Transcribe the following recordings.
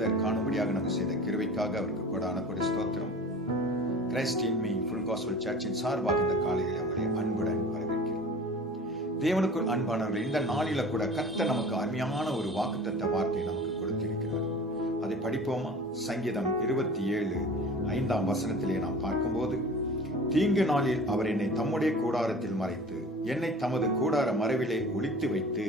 கர்த்தர் காணும்படியாக நமக்கு செய்த கிருபைக்காக அவருக்கு கொடான கொடி ஸ்தோத்திரம். Christ in me full gospel சர்ச்சின் சார்பாக இந்த காலையில் அவர்களை அன்புடன் வரவேற்கிறோம். தேவனுக்குள் அன்பானவர்கள், இந்த நாளில கூட கர்த்தர் நமக்கு அருமையான ஒரு வாக்குத்தத்த வார்த்தை நமக்கு கொடுத்திருக்கிறார். அதை படிப்போமா? சங்கீதம் 27:5 நாம் பார்க்கும்போது, தீங்கு நாளில் அவர் என்னை தம்முடைய கூடாரத்தில் மறைத்து என்னை தமது கூடார மறைவிலே ஒளித்து வைத்து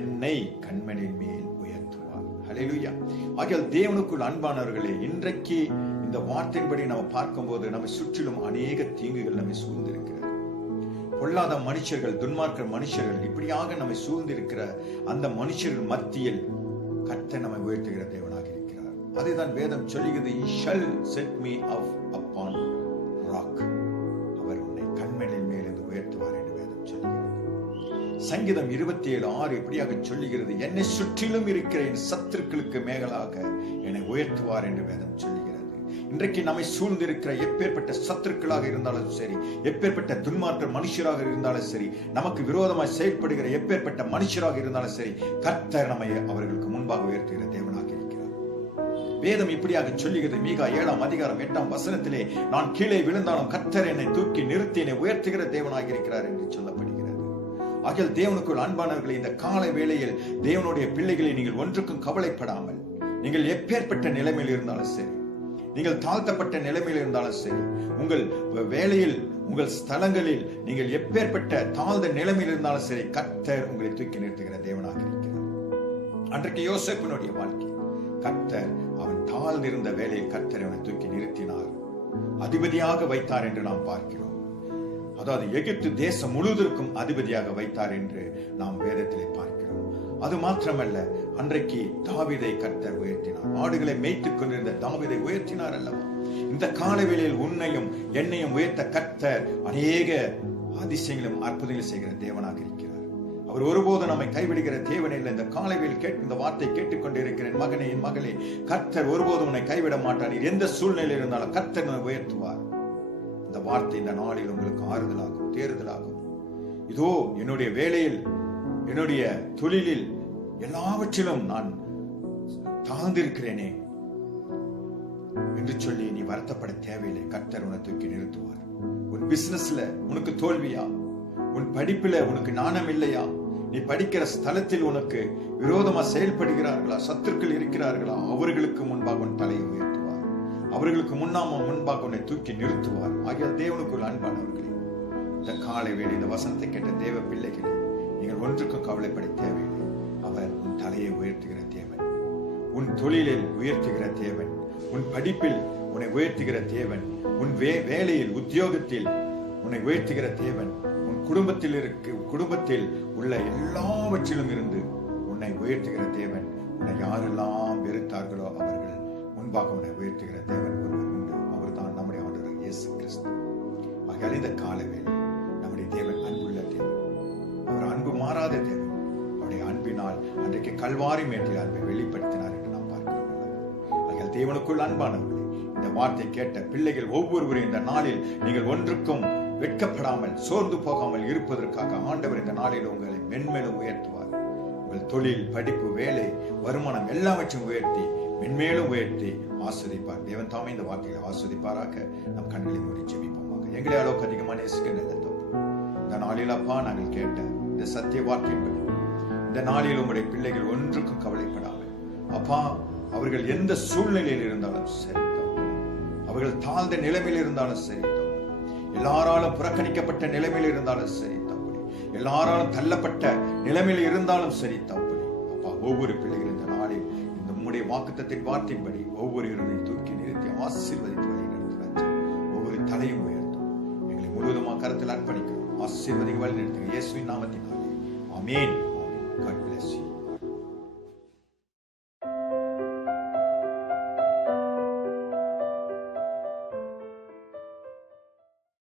என்னை கண்மணின் மேல் உயர்த்துவார். ஹல்லேலூயா. ஆகையால் தேவனுக்குள் அன்பானவர்களே, இன்றைக்கு இந்த வார்த்தையின்படி நாம் பார்க்கும்போது நம்மை சுற்றிலும் அநேக தீங்குகள் நம்மை சூழ்ந்திருக்கிறது. பொல்லாத மனுஷர்கள், துன்மார்க்க மனுஷர்கள், இப்படியாக நம்மை சூழ்ந்திருக்கிற அந்த மனுஷர்கள் மத்தியில் கர்த்தர் நம்மை உயர்த்துகிற தேவனாக இருக்கிறார். அதுதான் வேதம் சொல்லுகிறது, He shall set me up upon rock. அவர் உன்னை கண்மணின் மேல் என்று உயர்த்துவார் என்று வேதம் சொல்லுகிறது. சங்கீதம் 27:6 இப்படியாக சொல்லுகிறது, என்னை சுற்றிலும் இருக்கிற என் சத்துருக்களுக்கு மேலாக என்னை உயர்த்துவார் என்று வேதம் சொல்லுகிறது. இன்றைக்கு நம்மை சூழ்ந்திருக்கிற எப்பேற்பட்ட சத்துருக்களாக இருந்தாலும் சரி, எப்பேற்பட்ட துன்மார்க்க மனுஷராக இருந்தாலும் சரி, நமக்கு விரோதமாய் செயல்படுகிற எப்பேற்பட்ட மனுஷராக இருந்தாலும் சரி, கர்த்தர் நம்மை அவர்களுக்கு முன்பாக உயர்த்துகிற தேவனாக இருக்கிறார். வேதம் இப்படியாக சொல்லுகிறது, மீகா 7:8 நான் கீழே விழுந்தாலும் கர்த்தர் என்னை தூக்கி நிறுத்தி என்னை உயர்த்துகிற தேவனாக இருக்கிறார் என்று சொல்லப்படுகிறது. ஆகையால் தேவனுக்குள் அன்பானவர்களை, இந்த கால வேளையில் தேவனுடைய பிள்ளைகளை நீங்கள் ஒன்றுக்கும் கவலைப்படாமல், நீங்கள் எப்பேற்பட்ட நிலைமையில் இருந்தாலும் சரி, நீங்கள் தாழ்த்தப்பட்ட நிலைமையில் இருந்தாலும் சரி, உங்கள் வேலையில், உங்கள் ஸ்தலங்களில் நீங்கள் எப்பேற்பட்ட தாழ்ந்த நிலைமையில் இருந்தாலும் சரி, கர்த்தர் உங்களை தூக்கி நிறுத்துகிற தேவனாக இருக்கிறார். அன்றைக்கு யோசேப்பினுடைய வாழ்க்கை, கர்த்தர் அவன் தாழ்ந்திருந்த வேலையில் கர்த்தர் அவனை தூக்கி நிறுத்தினார், அதிபதியாக வைத்தார் என்று நாம் பார்க்கிறோம். அதாவது எகிப்து தேசம் முழுவதற்கும் அதிபதியாக வைத்தார் என்று நாம் வேதத்திலே பார்க்கிறோம். அது மாத்திரமல்ல, அன்றைக்கு தாவீதை கர்த்தர் உயர்த்தினார். ஆடுகளை மேய்த்துக் கொண்டிருந்த தாவீதை உயர்த்தினார் அல்லவா? இந்த காலவேளையில் உன்னையும் என்னையும் உயர்த்த கர்த்தர் அநேக அதிசயங்களும் அற்புதங்களும் செய்கிற தேவனாக இருக்கிறார். அவர் ஒருபோதும் நம்மை கைவிடுகிற தேவன் இல்லை. இந்த காலவேளையில் இந்த வார்த்தை கேட்டுக்கொண்டிருக்கிறேன் மகனே, என் மகளே, கர்த்தர் ஒருபோதும் உன்னை கைவிட மாட்டார். எந்த சூழ்நிலையில் இருந்தாலும் கர்த்தர் உன்னை உயர்த்துவார். இந்த வார்த்தை இந்த நாளில் உங்களுக்கு ஆறுதலாகும், தேறுதலாகும். இதோ என்னுடைய வேலையில், என்னுடைய தொழிலில், எல்லாவற்றிலும் நான் தாழ்ந்திருக்கிறேனே என்று சொல்லி நீ வருத்தப்பட தேவையில்லை. கர்த்தர் உன்னை தூக்கி நிறுத்துவார். உன் பிசினஸ்ல உனக்கு தோல்வியா? உன் படிப்புல உனக்கு நாணம் இல்லையா? நீ படிக்கிற ஸ்தலத்தில் உனக்கு விரோதமா செயல்படுகிறார்களா? சத்துருக்கள் இருக்கிறார்களா? அவர்களுக்கு முன்பாக உன் தலையை உயர்த்துவார். அவர்களுக்கு முன்பாக உன்னை தூக்கி நிறுத்துவார். ஆகியால் தேவனுக்குள் அன்பானவர்களே, இந்த காலை வேளை இந்த வசனத்தை கேட்ட தேவ பிள்ளைகளே, நீங்கள் ஒன்றுக்கும் கவலைப்பட தேவையில்லை. அவர் உன் தலையை உயர்த்துகிற தேவன், உன் தொழிலில் உயர்த்துகிற தேவன், உன் படிப்பில் உன்னை உயர்த்துகிற தேவன், உன் வேலையில், உத்தியோகத்தில் உன்னை உயர்த்துகிற தேவன், உன் குடும்பத்தில் உள்ள எல்லாவற்றிலும் இருந்து உன்னை உயர்த்துகிற தேவன். உன்னை யாரெல்லாம் வெறுத்தார்களோ அவர்கள் முன்பாக உன்னை உயர்த்துகிற தேவன் ஒருவர் உண்டு. அவர் தான் நம்முடைய ஆண்டவர் இயேசு கிறிஸ்து. ஆகையால் இந்த காலவேளை நம்முடைய தேவன் அன்புள்ள தேவன். அவர் அன்பு மாறாத தேவன். அவருடைய அன்பினால் அன்றைக்கு கல்வாரி மேட்டில் அன்பை வெளிப்படுத்தினார் என்று நாம் பார்க்கிறோம். ஆகையால் தேவனுக்குள் அன்பானவர்களே, இந்த வார்த்தை கேட்ட பிள்ளைகள் ஒவ்வொருவரும் இந்த நாளில் நீங்கள் ஒன்றுக்கும் வெட்கப்படாமல் சோர்ந்து போகாமல் இருப்பதற்காக ஆண்டவர் இந்த நாளில் உங்களை மென்மேலும் உயர்த்துவார். உங்கள் தொழில், படிப்பு, வேலை, வருமானம் எல்லாவற்றையும் உயர்த்தி மென்மேலும் உயர்த்தி ஆஸ்வதிப்பார். தேவன் தாமே இந்த வார்த்தைகளை ஆஸ்வதிப்பாராக. நம் கண்களை மூடி ஜெபிப்போமாக. எங்களை அளவுக்கு அதிகமான நேசிக்க நல்லதோ இந்த நாளில் அப்பா, நாங்கள் கேட்ட இந்த சத்திய வார்த்தையின்படி இந்த நாளில் உங்களுடைய பிள்ளைகள் ஒன்றுக்கும் கவலைப்படாமல் அப்பா, அவர்கள் எந்த சூழ்நிலையில் இருந்தாலும் சரி, அவர்கள் தாழ்ந்த நிலைமையில் இருந்தாலும் சரி, எல்லாராலும் புறக்கணிக்கப்பட்ட நிலைமையில் இருந்தாலும் சரி, தம்புடி எல்லாராலும் தள்ளப்பட்ட நிலைமையில் இருந்தாலும் சரி, தம்புடி அப்பா, ஒவ்வொரு பிள்ளைகள் இந்த நாளில் இந்த உம்முடைய வாக்குத்தத்தின் வார்த்தையின்படி ஒவ்வொரு இருவரையும் தூக்கி நிறுத்தி ஆசீர்வதித்து வழி நடத்துகிறார். ஒவ்வொரு தலையும் உயர்த்தும். எங்களை முழுவதுமாக கருத்தில் அர்ப்பணிக்கிறோம். ஆசீர்வதிக்கு வழி நடத்துங்க இயேசுவின் நாமத்தினாலே. ஆமென். God bless you.